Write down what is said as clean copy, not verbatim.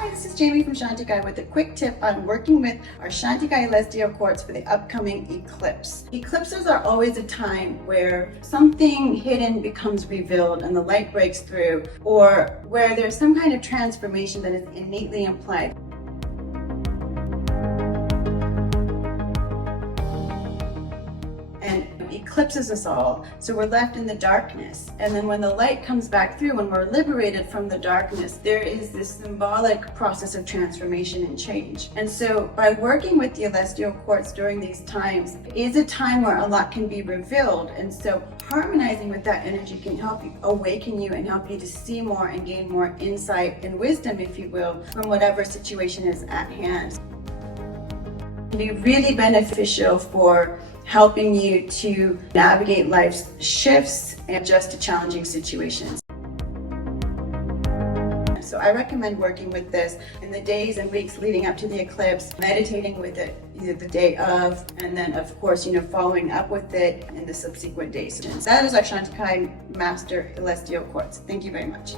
Hi, this is Jamie from Shanti Kai with a quick tip on working with our Shanti Kai Elestial Quartz for the upcoming eclipse. Eclipses are always a time where something hidden becomes revealed and the light breaks through, or where there's some kind of transformation that is innately implied. And eclipses us all, so we're left in the darkness. And then when the light comes back through, when we're liberated from the darkness, there is this symbolic process of transformation and change. And so by working with the Elestial Quartz during these times is a time where a lot can be revealed. And so harmonizing with that energy can help you awaken you and help you to see more and gain more insight and wisdom, if you will, from whatever situation is at hand. It can be really beneficial for helping you to navigate life's shifts and adjust to challenging situations. So I recommend working with this in the days and weeks leading up to the eclipse, meditating with it either the day of, and then of course, following up with it in the subsequent days. That is our Shanti Kai Master Elestial Quartz. Thank you very much.